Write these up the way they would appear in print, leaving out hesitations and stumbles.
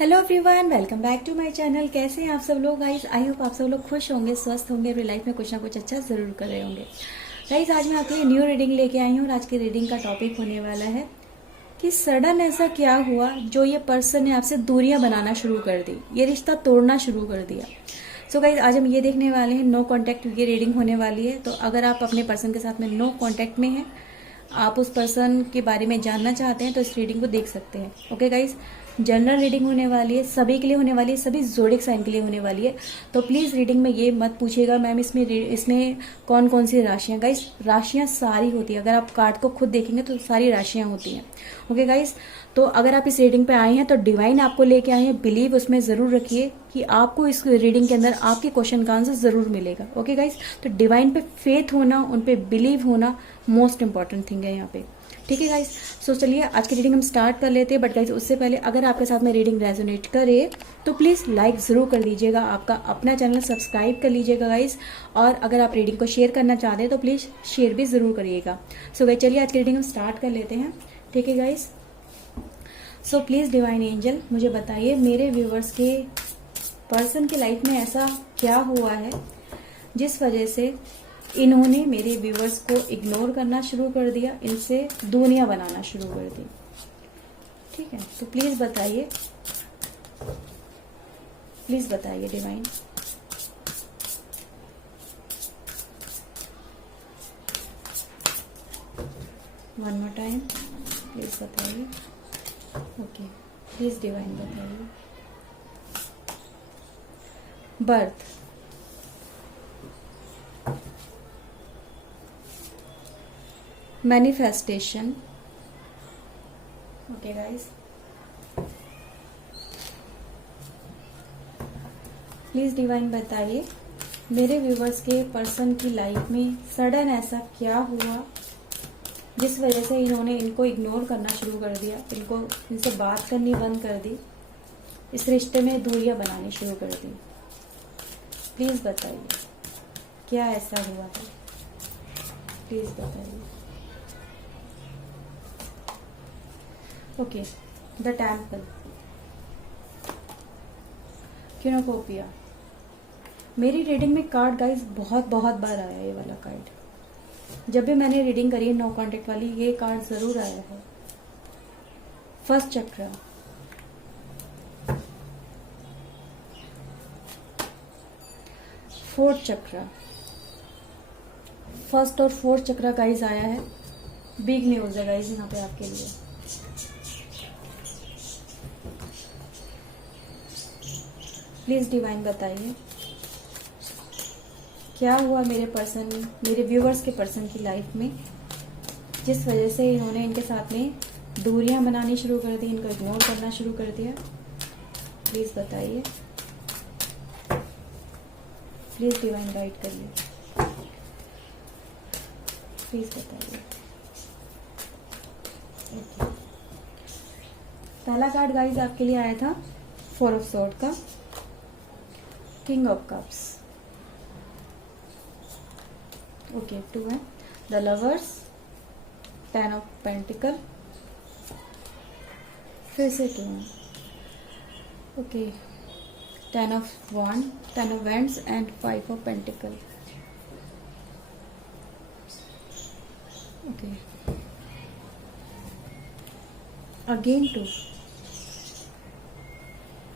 Hello everyone, welcome back to my channel. कैसे हैं आप सब लोग गाइस? आई होप आप सब लोग खुश होंगे, स्वस्थ होंगे, अपनी लाइफ में कुछ ना कुछ अच्छा जरूर कर रहे होंगे। गाइस, आज मैं आपके लिए न्यू रीडिंग लेके आई हूँ और आज की रीडिंग का टॉपिक होने वाला है कि सडन ऐसा क्या हुआ जो ये पर्सन ने आपसे दूरियां बनाना शुरू कर दी, ये रिश्ता तोड़ना शुरू कर दिया। सो गाइज, आज हम ये देखने वाले हैं, नो कांटेक्ट की रीडिंग होने वाली है। तो अगर आप अपने पर्सन के साथ में नो कांटेक्ट में हैं, आप उस पर्सन के बारे में जानना चाहते हैं तो इस रीडिंग को देख सकते हैं। ओके गाइज, जनरल रीडिंग होने वाली है, सभी के लिए होने वाली है, सभी ज़ोडिक साइन के लिए होने वाली है। तो प्लीज़ रीडिंग में ये मत पूछिएगा मैम इसमें कौन कौन सी राशियाँ। गाइज, राशियाँ सारी होती है, अगर आप कार्ड को खुद देखेंगे तो सारी राशियाँ होती हैं। ओके गाइज, तो अगर आप इस रीडिंग पे आए हैं तो डिवाइन आपको लेके आए हैं, बिलीव उसमें ज़रूर रखिए कि आपको इस रीडिंग के अंदर आपके क्वेश्चन का आंसर ज़रूर मिलेगा। ओके गाइज, तो डिवाइन पे फेथ होना, उन पे बिलीव होना मोस्ट इंपॉर्टेंट थिंग है यहाँ पे। ठीक है गाइज, सो चलिए आज की रीडिंग हम स्टार्ट कर लेते हैं। बट गाइज, उससे पहले अगर आपके साथ में रीडिंग रेजोनेट करे तो प्लीज़ लाइक ज़रूर कर लीजिएगा, आपका अपना चैनल सब्सक्राइब कर लीजिएगा गाइज। और अगर आप रीडिंग को शेयर करना चाहते हैं तो प्लीज़ शेयर भी ज़रूर करिएगा। सो गाइज, चलिए आज की रीडिंग हम स्टार्ट कर लेते हैं। ठीक है guys, so please divine angel मुझे बताइए, मेरे व्यूवर्स के पर्सन की लाइफ में ऐसा क्या हुआ है जिस वजह से इन्होंने मेरे व्यूवर्स को इग्नोर करना शुरू कर दिया, इनसे दूरियां बनाना शुरू कर दी। ठीक है, तो प्लीज बताइए, प्लीज बताइए divine. One more time, please बताइए। ओके, प्लीज डिवाइन बताइए। Birth, manifestation. Okay guys, please divine बताइए, मेरे व्यूवर्स के पर्सन की लाइफ में सडन ऐसा क्या हुआ जिस वजह से इन्होंने इनको इग्नोर करना शुरू कर दिया, इनसे बात करनी बंद कर दी, इस रिश्ते में दूरियां बनानी शुरू कर दी। प्लीज बताइए क्या ऐसा हुआ है, प्लीज बताइए। Okay, the temple, cornucopia. मेरी रीडिंग में कार्ड गाइस बहुत बार आया है, ये वाला कार्ड। जब भी मैंने रीडिंग करी है नो कॉन्टेक्ट वाली, ये कार्ड जरूर आया है। फर्स्ट चक्र, फोर्थ चक्र, फर्स्ट और फोर्थ चक्र गाइस आया है। बिग न्यूज है गाइस यहाँ पे आपके लिए। प्लीज डिवाइन बताइए क्या हुआ मेरे व्यूवर्स के पर्सन की लाइफ में जिस वजह से इन्होंने इनके साथ में दूरियां बनानी शुरू कर दी, इनको इग्नोर करना शुरू कर दिया। प्लीज बताइए, प्लीज डिवाइन गाइड करिए, प्लीज बताइए। पहला कार्ड गाइस आपके लिए आया था फोर ऑफ सॉर्ड का, king of cups. Okay, two है the lovers, ten of pentacle, फिर से टू है। Okay, ten of wand, ten of wands and five of pentacle. Okay, again two.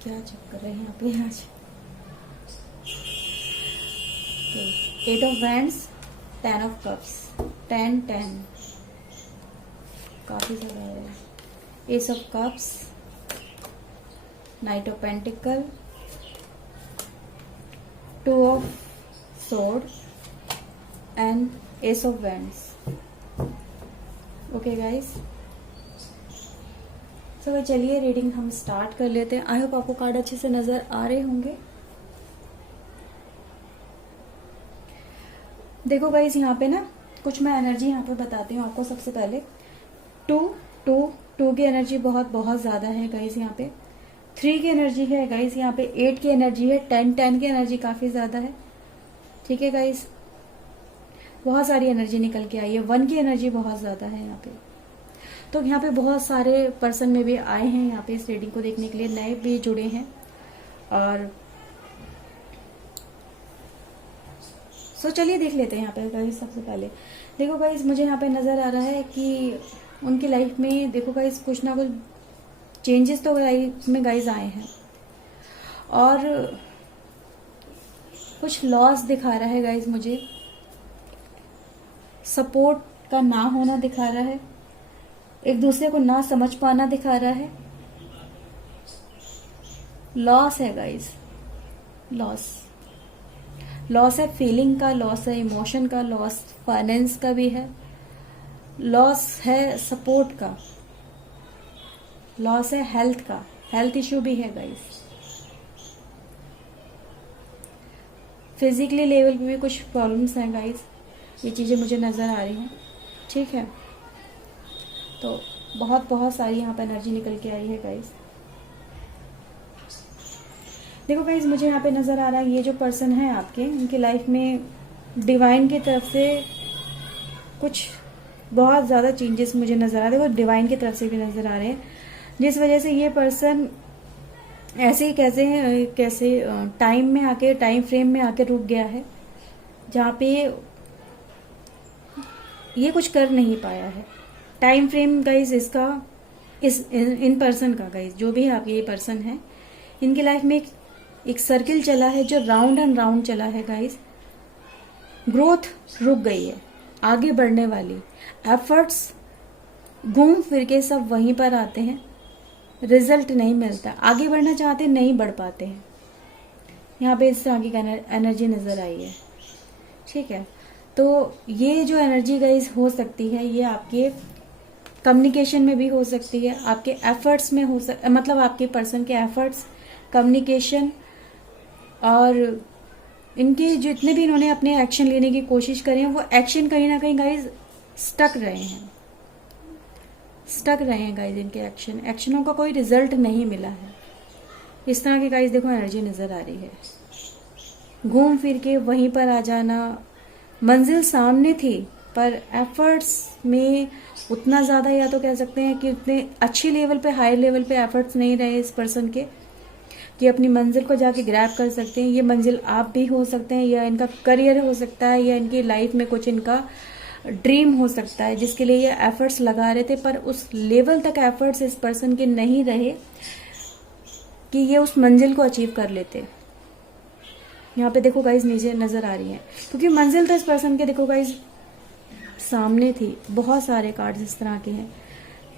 क्या चक्कर है यहाँ पे आज? Eight of wands, ten of cups, 10 काफी ज्यादा है। Ace of cups, night of pentacle, two of sword and S of wands. Okay guys, तो चलिए रीडिंग हम स्टार्ट कर लेते हैं। आई होप आपको कार्ड अच्छे से नजर आ रहे होंगे। देखो गाइस, यहाँ पे ना कुछ मैं एनर्जी यहाँ पे बताती हूँ आपको। सबसे पहले टू की एनर्जी बहुत ज्यादा है गाइस यहाँ पे। 3 की एनर्जी है गाइस यहाँ पे। 8 की एनर्जी है। 10 की एनर्जी काफी ज्यादा है। ठीक है गाइस, बहुत सारी एनर्जी निकल के आई है। 1 की एनर्जी बहुत ज्यादा है यहाँ पे। तो यहाँ पे बहुत सारे पर्सन में भी आए हैं यहाँ पे इस रीडिंग को देखने के लिए, नए भी जुड़े हैं। और सो चलिए देख लेते हैं यहाँ पे गाइस। सबसे पहले देखो गाइस, मुझे यहाँ पे नजर आ रहा है कि उनकी लाइफ में देखो गाइस कुछ ना कुछ चेंजेस तो लाइफ में गाइस आए हैं, और कुछ लॉस दिखा रहा है गाइस मुझे, सपोर्ट का ना होना दिखा रहा है, एक दूसरे को ना समझ पाना दिखा रहा है, लॉस है गाइस, लॉस है, फीलिंग का लॉस है, इमोशन का लॉस, फाइनेंस का भी है लॉस, है सपोर्ट का लॉस, है हेल्थ का, हेल्थ इश्यू भी है गाइस, फिजिकली लेवल पे भी कुछ प्रॉब्लम्स हैं गाइस, ये चीजें मुझे नजर आ रही हैं। ठीक है, तो बहुत सारी यहाँ पे एनर्जी निकल के आई है गाइस। देखो गाइस, मुझे यहाँ पे नजर आ रहा है ये जो पर्सन है आपके, उनकी लाइफ में डिवाइन की तरफ से कुछ बहुत ज्यादा चेंजेस मुझे नजर आ रहे हैं, देखो डिवाइन की तरफ से भी नजर आ रहे हैं, जिस वजह से ये पर्सन ऐसे ही कैसे टाइम में आके, टाइम फ्रेम में आके रुक गया है, जहाँ पे ये कुछ कर नहीं पाया है। टाइम फ्रेम गाइस इसका, इन पर्सन का गाइस, जो भी आपके ये पर्सन है, इनकी लाइफ में एक सर्किल चला है जो राउंड एंड राउंड चला है गाइस। ग्रोथ रुक गई है, आगे बढ़ने वाली एफर्ट्स घूम फिर के सब वहीं पर आते हैं, रिजल्ट नहीं मिलता, आगे बढ़ना चाहते नहीं बढ़ पाते हैं। यहाँ पे इस तरह की एनर्जी नजर आई है। ठीक है, तो ये जो एनर्जी गाइस हो सकती है, ये आपके कम्युनिकेशन में भी हो सकती है, आपके एफर्ट्स में हो मतलब आपके पर्सन के एफर्ट्स, कम्युनिकेशन, और इनके जितने भी इन्होंने अपने एक्शन लेने की कोशिश करी है, वो एक्शन कहीं ना कहीं गाइस स्टक रहे हैं गाइस, इनके एक्शनों का कोई रिजल्ट नहीं मिला है। इस तरह की गाइस देखो एनर्जी नजर आ रही है, घूम फिर के वहीं पर आ जाना, मंजिल सामने थी पर एफर्ट्स में उतना ज्यादा, या तो कह सकते हैं कि उतने अच्छी लेवल पे, हाई लेवल पे एफर्ट्स नहीं रहे इस पर्सन के कि अपनी मंजिल को जाके ग्रैब कर सकते हैं। ये मंजिल आप भी हो सकते हैं, या इनका करियर हो सकता है, या इनकी लाइफ में कुछ इनका ड्रीम हो सकता है जिसके लिए ये एफर्ट्स लगा रहे थे, पर उस लेवल तक एफर्ट्स इस पर्सन के नहीं रहे कि ये उस मंजिल को अचीव कर लेते। यहाँ पे देखो गाइस नीचे नजर आ रही है, क्योंकि मंजिल तो इस पर्सन के देखो गाइस सामने थी। बहुत सारे कार्ड्स इस तरह के हैं।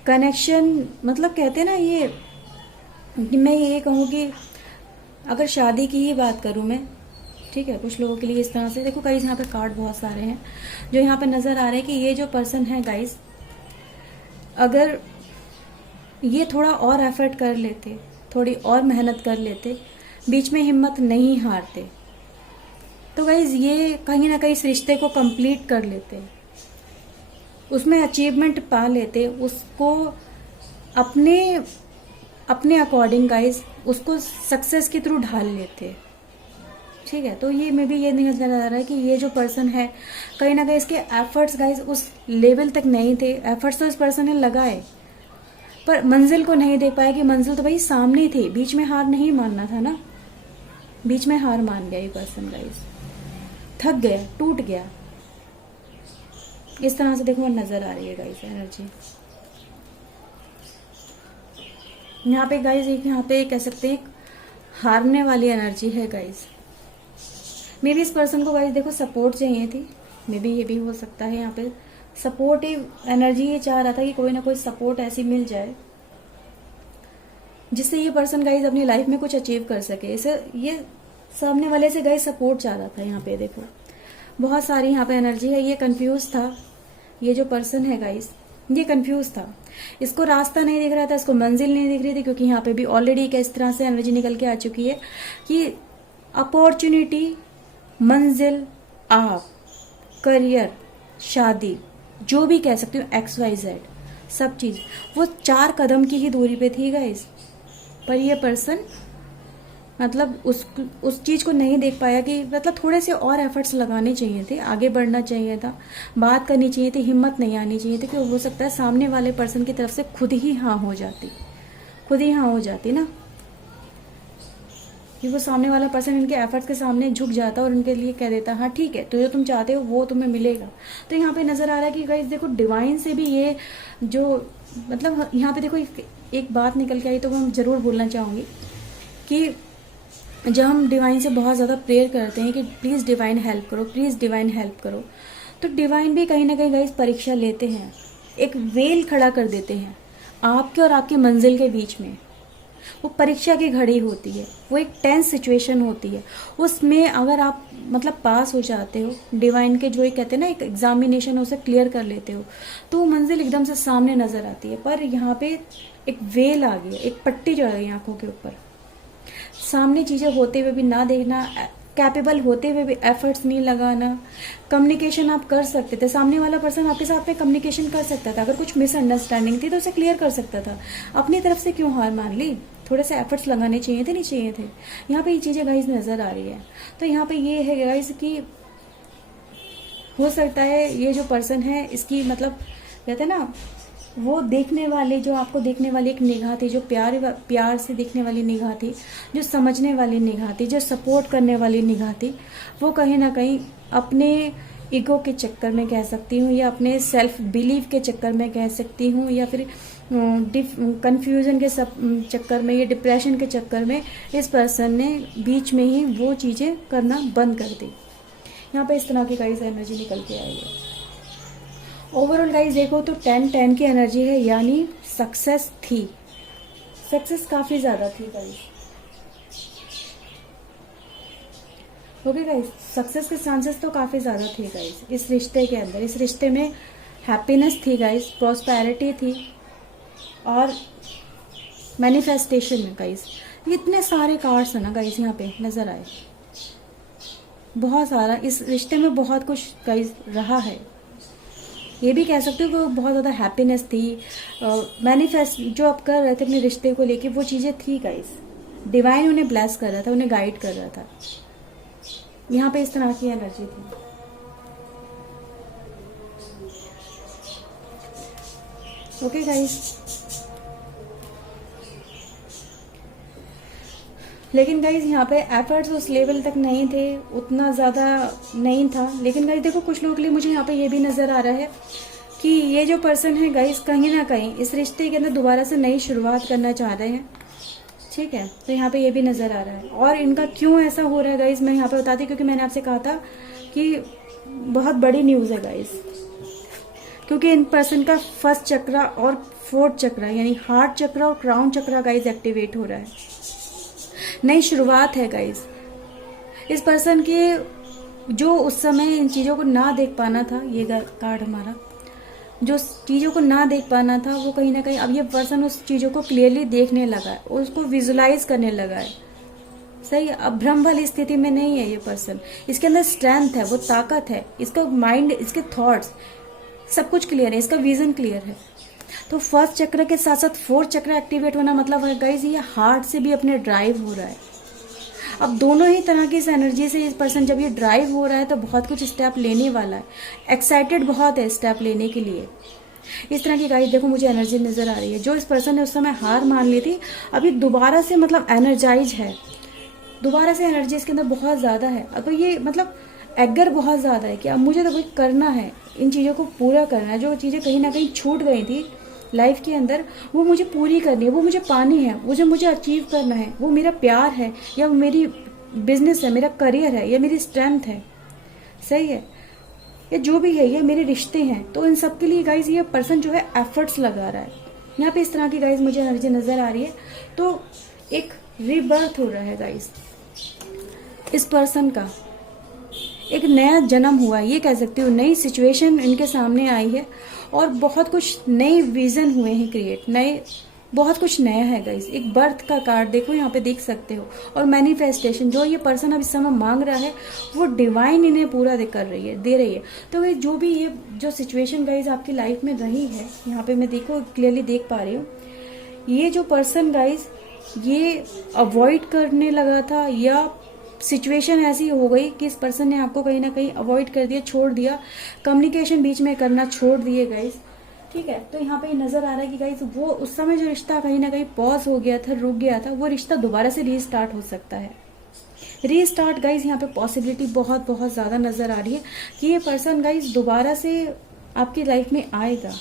कनेक्शन मतलब कहते हैं ना, ये मैं ये कहूँ कि अगर शादी की ही बात करूं मैं, ठीक है, कुछ लोगों के लिए इस तरह से देखो गाइस, यहाँ पे कार्ड बहुत सारे हैं जो यहाँ पे नजर आ रहे हैं कि ये जो पर्सन है गाइस, अगर ये थोड़ा और एफर्ट कर लेते, थोड़ी और मेहनत कर लेते, बीच में हिम्मत नहीं हारते, तो गाइस ये कहीं ना कहीं इस रिश्ते को कंप्लीट कर लेते, उसमें अचीवमेंट पा लेते, उसको अपने अकॉर्डिंग गाइस उसको सक्सेस के थ्रू ढाल लेते। ठीक है, तो ये में भी ये नहीं नजर आ रहा है कि ये जो पर्सन है कहीं ना कहीं इसके एफर्ट्स गाइस उस लेवल तक नहीं थे। एफर्ट्स तो इस पर्सन ने लगाए पर मंजिल को नहीं देख पाया, कि मंजिल तो भाई सामने थी, बीच में हार नहीं मानना था ना, बीच में हार मान गया ये पर्सन गाइस, थक गया, टूट गया। इस तरह से देखो नजर आ रही है गाइस एनर्जी यहाँ पे गाइस। एक यहाँ पे कह सकते हैं हारने वाली एनर्जी है गाइस। मे बी इस पर्सन को गाइस देखो सपोर्ट चाहिए थी, मे बी ये भी हो सकता है। यहाँ पे सपोर्टिव एनर्जी ये चाह रहा था कि कोई ना कोई सपोर्ट ऐसी मिल जाए जिससे ये पर्सन गाइस अपनी लाइफ में कुछ अचीव कर सके। इसे ये सामने वाले से गाइस सपोर्ट चाह रहा था। यहाँ पे देखो बहुत सारी यहाँ पे एनर्जी है। ये कंफ्यूज था, ये जो पर्सन है गाइस ये कंफ्यूज था, इसको रास्ता नहीं दिख रहा था, इसको मंजिल नहीं दिख रही थी, क्योंकि यहाँ पे भी ऑलरेडी एक इस तरह से एनर्जी निकल के आ चुकी है कि अपॉर्चुनिटी, मंजिल, आप, करियर, शादी, जो भी कह सकते हो, XYZ सब चीज वो 4 कदम की ही दूरी पे थी गाइस, पर ये पर्सन मतलब उस चीज को नहीं देख पाया कि मतलब थोड़े से और एफर्ट्स लगाने चाहिए थे, आगे बढ़ना चाहिए था, बात करनी चाहिए थी, हिम्मत नहीं आनी चाहिए थी कि हो सकता है सामने वाले पर्सन की तरफ से खुद ही हाँ हो जाती, खुद ही हाँ हो जाती ना, कि वो सामने वाला पर्सन इनके एफर्ट्स के सामने झुक जाता और उनके लिए कह देता हाँ ठीक है, तो जो तुम चाहते हो वो तुम्हें मिलेगा। तो यहाँ पे नजर आ रहा है कि गाइस देखो डिवाइन से भी ये जो मतलब यहाँ पे देखो एक बात निकल के आई तो मैं जरूर बोलना चाहूंगी कि जब हम डिवाइन से बहुत ज़्यादा प्रेयर करते हैं कि प्लीज़ डिवाइन हेल्प करो, प्लीज़ डिवाइन हेल्प करो, तो डिवाइन भी कहीं ना कहीं गाइस परीक्षा लेते हैं, एक वेल खड़ा कर देते हैं आपके और आपकी मंजिल के बीच में। वो परीक्षा की घड़ी होती है, वो एक टेंस सिचुएशन होती है, उसमें अगर आप मतलब पास हो जाते हो, डिवाइन के जो ये कहते हैं ना एक एग्जामिनेशन उसे क्लियर कर लेते हो, तो वो मंजिल एकदम से सामने नजर आती है। पर यहाँ पे एक वेल आ गई, एक पट्टी जो है आंखों के ऊपर, सामने चीजें होते हुए भी ना देखना, कैपेबल होते हुए भी एफर्ट्स नहीं लगाना। कम्युनिकेशन आप कर सकते थे, सामने वाला पर्सन आपके साथ में कम्युनिकेशन कर सकता था, अगर कुछ मिसअंडरस्टैंडिंग थी तो उसे क्लियर कर सकता था। अपनी तरफ से क्यों हार मान ली, थोड़े से एफर्ट्स लगाने चाहिए थे, नहीं चाहिए थे। यहाँ पे ये चीजें गाइस नजर आ रही है। तो यहाँ पे ये है गाइस कि हो सकता है ये जो पर्सन है इसकी मतलब कहते हैं ना वो देखने वाले, जो आपको देखने वाली एक निगाह थी, जो प्यार से देखने वाली निगाह थी, जो समझने वाली निगाह थी, जो सपोर्ट करने वाली निगाह थी, वो कहीं ना कहीं अपने ईगो के चक्कर में कह सकती हूँ, या अपने सेल्फ बिलीव के चक्कर में कह सकती हूँ, या फिर कंफ्यूजन के चक्कर में या डिप्रेशन के चक्कर में इस पर्सन ने बीच में ही वो चीज़ें करना बंद कर दी। यहाँ पे इस तरह की गाइस एनर्जी निकल के आई है। ओवरऑल गाइस देखो तो 10-10 की एनर्जी है, यानी सक्सेस थी, सक्सेस काफी ज्यादा थी गाइस। ओके गाइस, सक्सेस के चांसेस तो काफी ज्यादा थे गाइस इस रिश्ते के अंदर। इस रिश्ते में हैप्पीनेस थी गाइस, प्रॉस्पेरिटी थी और मैनिफेस्टेशन गाइस। इतने सारे कार्ड्स है ना गाइस यहाँ पे नजर आए, बहुत सारा इस रिश्ते में बहुत कुछ गाइस रहा है। ये भी कह सकते हो कि बहुत ज़्यादा हैप्पीनेस थी, मैनिफेस्ट जो आप कर रहे थे अपने रिश्ते को लेके वो चीज़ें थी गाइस। डिवाइन उन्हें ब्लेस कर रहा था, उन्हें गाइड कर रहा था। यहाँ पे इस तरह की एनर्जी थी। ओके गाइस, लेकिन गाइज यहाँ पे एफर्ट्स उस लेवल तक नहीं थे, उतना ज़्यादा नहीं था। लेकिन गाइज देखो कुछ लोगों के लिए मुझे यहाँ पे ये भी नज़र आ रहा है कि ये जो पर्सन है गाइज कहीं ना कहीं इस रिश्ते के अंदर दोबारा से नई शुरुआत करना चाह रहे हैं, ठीक है। तो यहाँ पे ये भी नज़र आ रहा है। और इनका क्यों ऐसा हो रहा है गाइज मैं यहाँ पे बताती हूँ, क्योंकि मैंने आपसे कहा था कि बहुत बड़ी न्यूज़ है गाइज, क्योंकि इन पर्सन का फर्स्ट चक्रा और फोर्थ चक्रा यानी हार्ट चक्रा और क्राउन चक्रा गाइज एक्टिवेट हो रहा है। नई शुरुआत है गाइज। इस पर्सन के जो उस समय इन चीजों को ना देख पाना था, ये कार्ड हमारा जो चीजों को ना देख पाना था वो कहीं ना कहीं अब ये पर्सन उस चीजों को क्लियरली देखने लगा है, उसको विजुलाइज करने लगा है। सही है, अब भ्रम वाली स्थिति में नहीं है ये पर्सन। इसके अंदर स्ट्रेंथ है, वो ताकत है, इसका माइंड, इसके थॉट्स सब कुछ क्लियर है, इसका विजन क्लियर है। तो फर्स्ट चक्र के साथ साथ फोर्थ चक्र एक्टिवेट होना मतलब है गाइज ये हार्ट से भी अपने ड्राइव हो रहा है। अब दोनों ही तरह की इस एनर्जी से इस पर्सन जब ये ड्राइव हो रहा है तो बहुत कुछ स्टेप लेने वाला है, एक्साइटेड बहुत है स्टेप लेने के लिए। इस तरह की गाइज देखो मुझे एनर्जी नजर आ रही है। जो इस पर्सन ने उस समय हार मान ली थी, अभी दोबारा से मतलब एनर्जाइज है, दोबारा से एनर्जी इसके अंदर बहुत ज्यादा है। अब ये मतलब एगर बहुत ज्यादा है कि अब मुझे तो कुछ करना है, इन चीजों को पूरा करना है। जो चीजें कहीं ना कहीं छूट गई थी लाइफ के अंदर वो मुझे पूरी करनी है, वो मुझे पानी है, वो जो मुझे अचीव करना है, वो मेरा प्यार है या वो मेरी बिजनेस है, मेरा करियर है, या मेरी स्ट्रेंथ है, सही है, या जो भी है, ये मेरे रिश्ते हैं। तो इन सब के लिए गाइज ये पर्सन जो है एफर्ट्स लगा रहा है। यहाँ पे इस तरह की गाइज मुझे एनर्जी नजर आ रही है। तो एक रीबर्थ हो रहा है गाइज, इस पर्सन का एक नया जन्म हुआ है, ये कह सकती हूँ। नई सिचुएशन इनके सामने आई है और बहुत कुछ नए विजन हुए हैं क्रिएट, नए बहुत कुछ नया है गाइस। एक बर्थ का कार्ड देखो यहाँ पे देख सकते हो। और मैनिफेस्टेशन जो ये पर्सन अब इस समय मांग रहा है वो डिवाइन इन्हें पूरा कर रही है, दे रही है। तो ये जो भी ये जो सिचुएशन गाइस आपकी लाइफ में रही है, यहाँ पे मैं देखो क्लियरली देख पा रही हूँ, ये जो पर्सन गाइस ये अवॉइड करने लगा था, या सिचुएशन ऐसी हो गई कि इस पर्सन ने आपको कहीं ना कहीं अवॉइड कर दिया, छोड़ दिया, कम्युनिकेशन बीच में करना छोड़ दिए गाइस। ठीक है, तो यहाँ पे नजर आ रहा है कि गाइस वो उस समय जो रिश्ता कहीं ना कहीं पॉज हो गया था, रुक गया था, वो रिश्ता दोबारा से रीस्टार्ट हो सकता है। रीस्टार्ट गाइस यहाँ पे पॉसिबिलिटी बहुत बहुत ज्यादा नजर आ रही है कि ये पर्सन गाइस दोबारा से आपकी लाइफ में आएगा,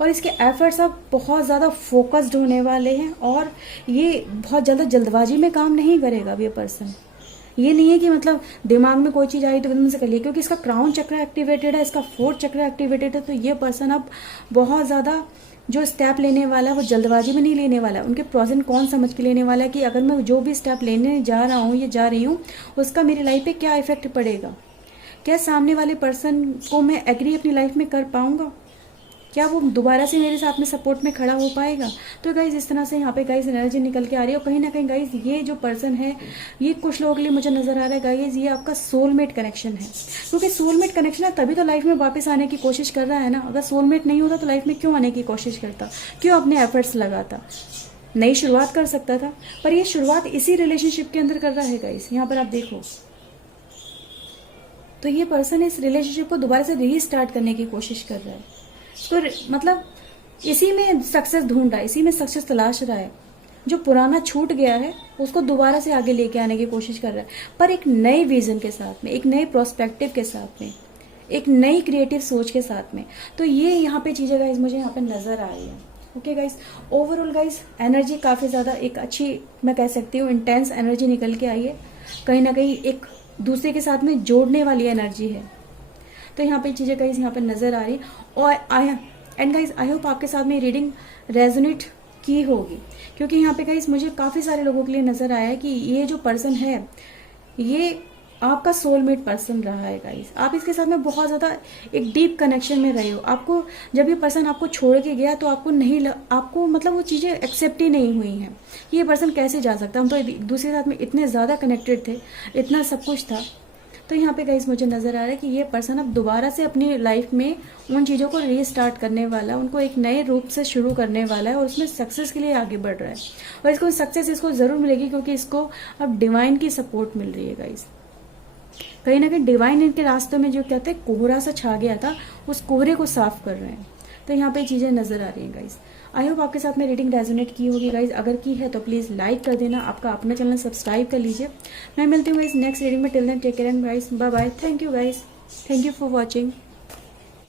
और इसके एफर्ट्स अब बहुत ज़्यादा फोकस्ड होने वाले हैं, और ये बहुत ज़्यादा जल्दबाजी में काम नहीं करेगा अब ये पर्सन। ये नहीं है कि मतलब दिमाग में कोई चीज़ आई तो एकदम से कर लिया, क्योंकि इसका क्राउन चक्र एक्टिवेटेड है, इसका फोर्थ चक्र एक्टिवेटेड है, तो ये पर्सन अब बहुत ज़्यादा जो स्टेप लेने वाला है वो जल्दबाजी में नहीं लेने वाला है, उनके प्रोज एंड कॉन समझ के लेने वाला है कि अगर मैं जो भी स्टेप लेने जा रहा हूँ या जा रही हूँ उसका मेरी लाइफ पे क्या इफेक्ट पड़ेगा, क्या सामने वाले पर्सन को मैं एग्री अपनी लाइफ में कर पाऊंगा, क्या वो दोबारा से मेरे साथ में सपोर्ट में खड़ा हो पाएगा। तो गाइज इस तरह से यहाँ पे गाइज एनर्जी निकल के आ रही है, और कहीं ना कहीं गाइज ये जो पर्सन है, ये कुछ लोगों के लिए मुझे नजर आ रहा है गाइज ये आपका सोलमेट कनेक्शन है, क्योंकि सोलमेट कनेक्शन है तभी तो लाइफ में वापस आने की कोशिश कर रहा है ना। अगर सोलमेट नहीं होता तो लाइफ में क्यों आने की कोशिश करता, क्यों अपने एफर्ट्स लगाता, नई शुरुआत कर सकता था, पर ये शुरुआत इसी रिलेशनशिप के अंदर कर रहा है गाइज। यहाँ पर आप देखो तो ये पर्सन इस रिलेशनशिप को दोबारा से रीस्टार्ट करने की कोशिश कर रहा है, तो मतलब इसी में सक्सेस ढूंढ रहा है, इसी में सक्सेस तलाश रहा है। जो पुराना छूट गया है उसको दोबारा से आगे लेके आने की कोशिश कर रहा है, पर एक नए विजन के साथ में, एक नए प्रोस्पेक्टिव के साथ में, एक नई क्रिएटिव सोच के साथ में। तो ये यहाँ पे चीजें गाइज मुझे यहाँ पे नजर आ रही है। Okay guys, overall guys energy काफी ज्यादा एक अच्छी, मैं कह सकती हूँ इंटेंस एनर्जी निकल के आई है, कहीं ना कहीं एक दूसरे के साथ में जोड़ने वाली एनर्जी है। तो यहाँ पे चीजें गाइज यहाँ पे नजर आ रही, और एंड गाइज आई होप आपके साथ में रीडिंग रेजोनेट की होगी, क्योंकि यहाँ पे गाइज मुझे काफी सारे लोगों के लिए नजर आया है कि ये जो पर्सन है ये आपका सोलमेट पर्सन रहा है गाइज। आप इसके साथ में बहुत ज्यादा एक डीप कनेक्शन में रहे हो। आपको जब ये पर्सन आपको छोड़ के गया तो आपको मतलब वो चीजें एक्सेप्ट ही नहीं हुई हैं। ये पर्सन कैसे जा सकता, हम तो एक दूसरे के साथ में इतने ज्यादा कनेक्टेड थे, इतना सब कुछ था। तो यहाँ पे गाइस मुझे नजर आ रहा है कि ये पर्सन अब दोबारा से अपनी लाइफ में उन चीज़ों को रीस्टार्ट करने वाला है, उनको एक नए रूप से शुरू करने वाला है, और उसमें सक्सेस के लिए आगे बढ़ रहा है। और इसको सक्सेस इसको जरूर मिलेगी, क्योंकि इसको अब डिवाइन की सपोर्ट मिल रही है गाइस। कहीं ना कहीं डिवाइन इनके रास्तों में जो कहते हैं कोहरा सा छा गया था, उस कोहरे को साफ कर रहे हैं। तो यहाँ पे चीजें नजर आ रही हैं गाइस। आई होप आपके साथ में रीडिंग रेजोनेट की होगी गाइस। अगर की है तो प्लीज लाइक कर देना, आपका अपना चैनल सब्सक्राइब कर लीजिए। मैं मिलती हूँ इस नेक्स्ट रीडिंग में। Till then take care and guys, bye bye. Thank you guys, thank you for watching.